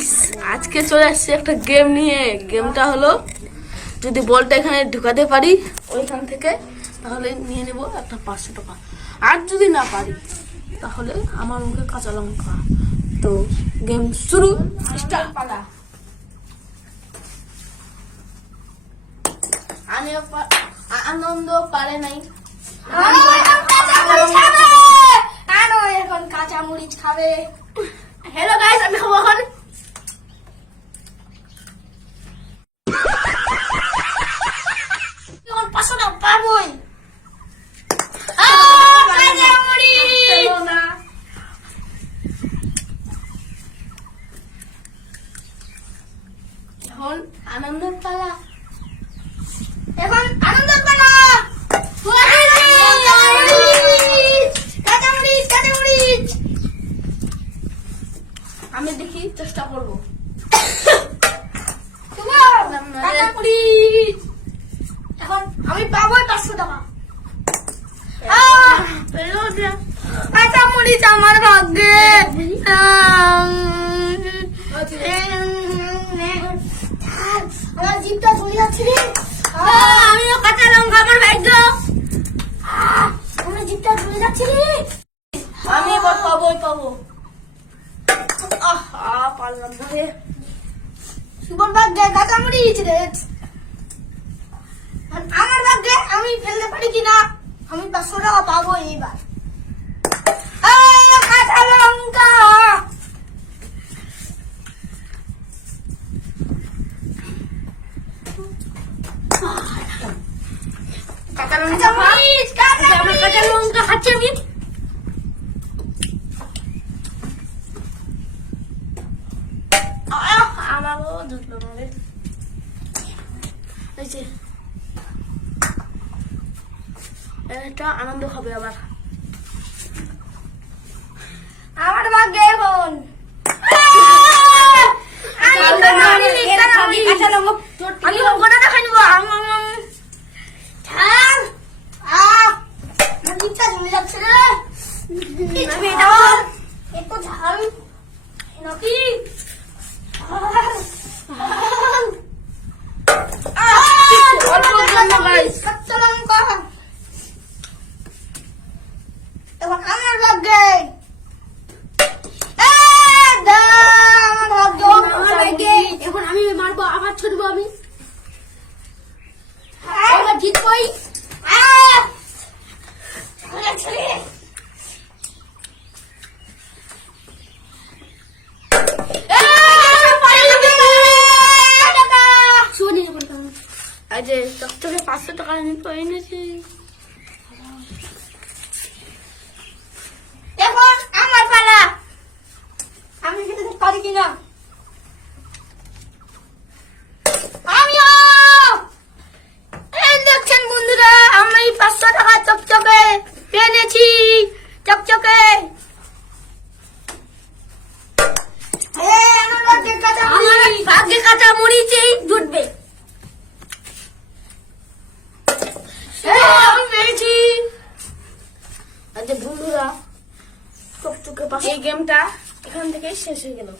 Guys, আজকে চলে আসছে একটা গেম নিয়ে। গেমটা হলো, যদি বলটা এখানে ঢুকাতে পারি ওইখান থেকে, তাহলে নিয়ে নেব একটা 500 টাকা। আর যদি না পারি তাহলে আমার মুখে কাঁচা লঙ্কা। তো গেম শুরু, স্টার্ট। আনন্দ পারে নাই, এখন কাঁচা মরিচ খাবে। হ্যালো গাইস, আমি খাবো এখন। এখন 500 টাকা পাবোই। কাঁচা মরিচ। এখন আনন্দের পালা। এখন আনন্দ পালা। কাঁচা মরিচ, কাঁচা মরিচ। আমি দেখি, চেষ্টা করবো। কাঁচা মরিচ। এখন আমি পাবোই 500 টাকা। কাঁচা মরিচ আমার ভাগ্যে। আমার জিভটা জ্বলে যাচ্ছে রে। আমিও কাঁচা লঙ্কা, আমার ভাগ্য। আমার জিভটা জ্বলে যাচ্ছে রে। আমি এবার পাবোই পাবো। পারলাম না রে। শুভর ভাগ্যে কাঁচা মরিচ রে। আর আমার ভাগ্যে আমি ফেলতে পারি কিনা, আমি 500 টাকা পাবো এইবার। কাঁচা লঙ্কা। কাঁচা লঙ্কা মরিচ, কাঁচা আমার কাঁচা লঙ্কা খাচ্ছি আমি। আমারও জুটলো না রে। এই যে, এটা আনন্দ হবে আবার। আমার ভাগ্যে এখন আমি গোটা দেখাই নেবো। ঝুলে যাচ্ছে রে। একটু ঝাল নাকি? কাঁচা লঙ্কা। এখন আমার ভাগ্যে। এখন আমি মারবো, আবার ছুটবো আমি। জিতবই। এই যে চকচকে 500 টাকা এনেছি। এখন আমার পালা। আমি খেতে পারি কিনা। আমিও। এই দেখছেন বন্ধুরা, আমি 500 টাকা চকচকে পেয়েছি। চকচকে। আমার ভাগ্যে কাঁচা মরিচেই জুটবে। আমি পেয়েছি। আর যে বন্ধুরা, চকচকে এই গেমটা এখান থেকে শেষ হয়ে গেল।